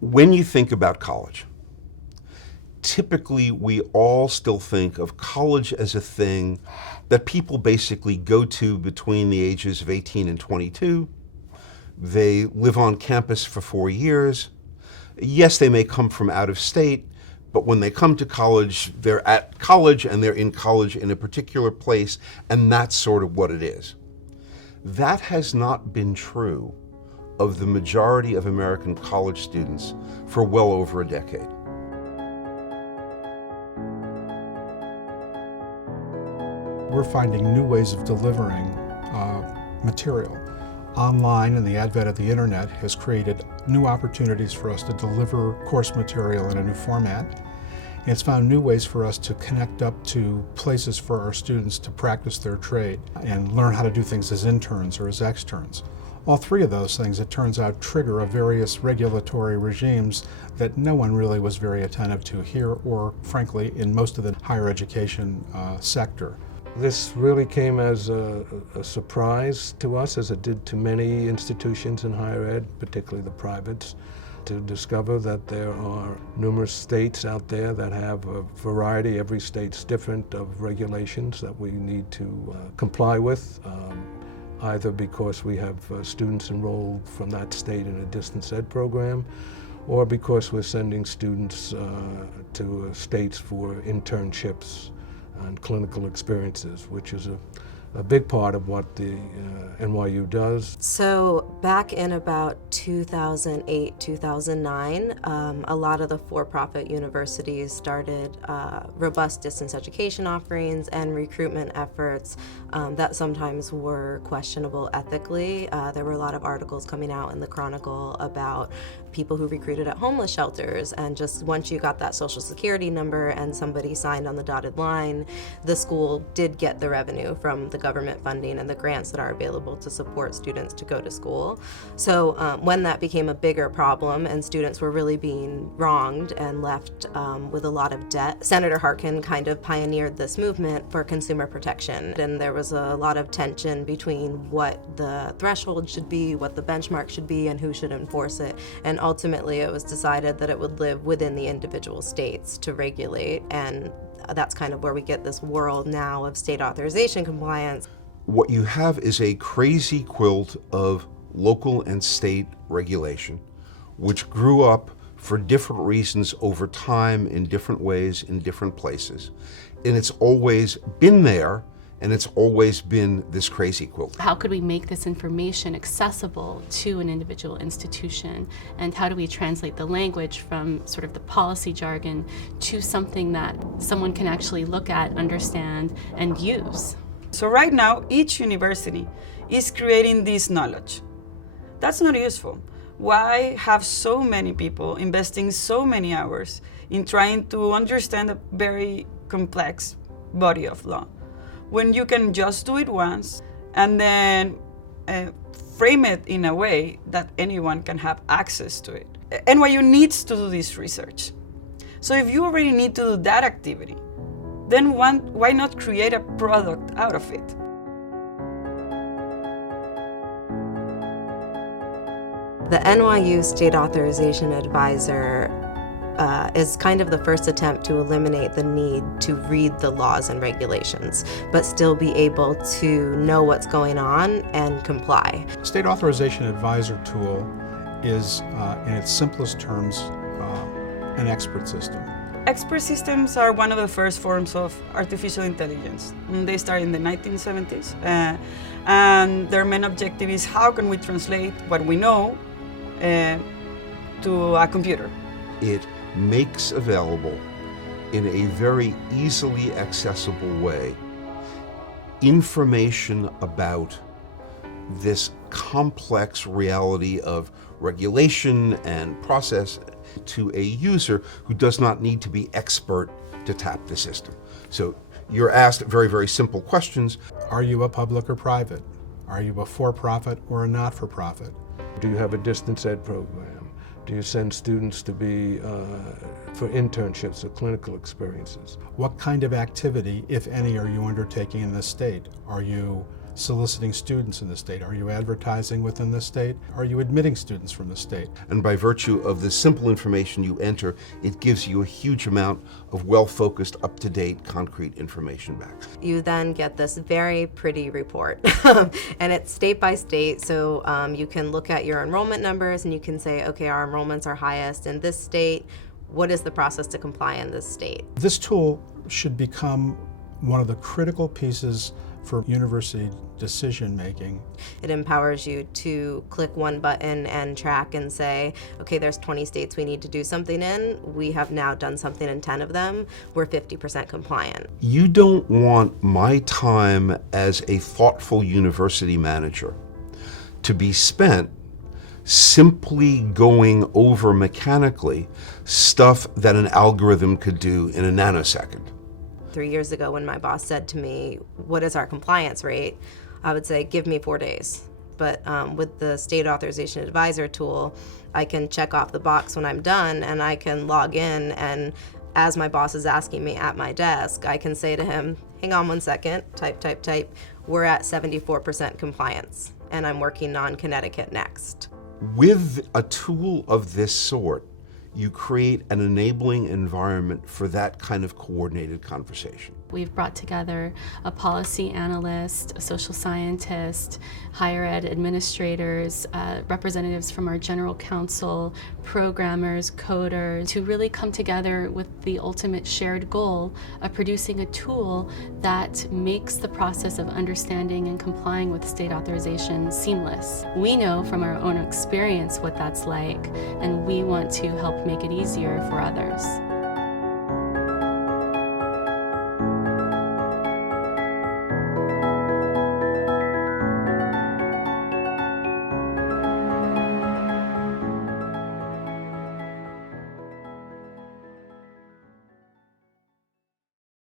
When you think about college, typically we all still think of college as a thing that people basically go to between the ages of 18 and 22. They live on campus for 4 years. Yes, they may come from out of state, but when they come to college, they're at college and they're in college in a particular place, and that's sort of what it is. That has not been true of the majority of American college students for well over a decade. We're finding new ways of delivering material. Online and the advent of the internet has created new opportunities for us to deliver course material in a new format. It's found new ways for us to connect up to places for our students to practice their trade and learn how to do things as interns or as externs. All three of those things, it turns out, trigger various regulatory regimes that no one really was very attentive to here or, frankly, in most of the higher education sector. This really came as a surprise to us, as it did to many institutions in higher ed, particularly the privates, to discover that there are numerous states out there that have a variety, every state's different, of regulations that we need to comply with, either because we have students enrolled from that state in a distance ed program, or because we're sending students to states for internships and clinical experiences, which is a big part of what the NYU does. So back in about 2008, 2009, a lot of the for-profit universities started robust distance education offerings and recruitment efforts that sometimes were questionable ethically. There were a lot of articles coming out in the Chronicle about people who recruited at homeless shelters, and just once you got that social security number and somebody signed on the dotted line, the school did get the revenue from the government funding and the grants that are available to support students to go to school. So when that became a bigger problem and students were really being wronged and left with a lot of debt, Senator Harkin kind of pioneered this movement for consumer protection. And there was a lot of tension between what the threshold should be, what the benchmark should be, and who should enforce it. And ultimately it was decided that it would live within the individual states to regulate, and that's kind of where we get this world now of state authorization compliance. What you have is a crazy quilt of local and state regulation, which grew up for different reasons over time in different ways in different places. And it's always been there, and it's always been this crazy quilt. How could we make this information accessible to an individual institution? And how do we translate the language from sort of the policy jargon to something that someone can actually look at, understand, and use? So right now, each university is creating this knowledge. That's not useful. Why have so many people investing so many hours in trying to understand a very complex body of law, when you can just do it once and then frame it in a way that anyone can have access to it? NYU needs to do this research. So if you already need to do that activity, then why not create a product out of it? The NYU State Authorization Advisor is kind of the first attempt to eliminate the need to read the laws and regulations, but still be able to know what's going on and comply. State Authorization Advisor tool is, in its simplest terms, an expert system. Expert systems are one of the first forms of artificial intelligence. They started in the 1970s, and their main objective is how can we translate what we know to a computer. It makes available in a very easily accessible way information about this complex reality of regulation and process to a user who does not need to be expert to tap the system. So you're asked very, very simple questions. Are you a public or private? Are you a for-profit or a not-for-profit? Do you have a distance ed program? Do you send students to be for internships or clinical experiences? What kind of activity, if any, are you undertaking in this state? Are you soliciting students in the state? Are you advertising within the state? Are you admitting students from the state? And by virtue of the simple information you enter, it gives you a huge amount of well-focused, up-to-date, concrete information back. You then get this very pretty report, and it's state by state, so you can look at your enrollment numbers and you can say, okay, our enrollments are highest in this state. What is the process to comply in this state? This tool should become one of the critical pieces for university decision making. It empowers you to click one button and track and say, okay, there's 20 states we need to do something in. We have now done something in 10 of them. We're 50% compliant. You don't want my time as a thoughtful university manager to be spent simply going over mechanically stuff that an algorithm could do in a nanosecond. 3 years ago when my boss said to me, what is our compliance rate? I would say, give me 4 days. But with the State Authorization Advisor tool, I can check off the box when I'm done and I can log in, and as my boss is asking me at my desk, I can say to him, hang on 1 second, type, we're at 74% compliance and I'm working on Connecticut next. With a tool of this sort, you create an enabling environment for that kind of coordinated conversation. We've brought together a policy analyst, a social scientist, higher ed administrators, representatives from our general counsel, programmers, coders, to really come together with the ultimate shared goal of producing a tool that makes the process of understanding and complying with state authorization seamless. We know from our own experience what that's like, and we want to help make it easier for others.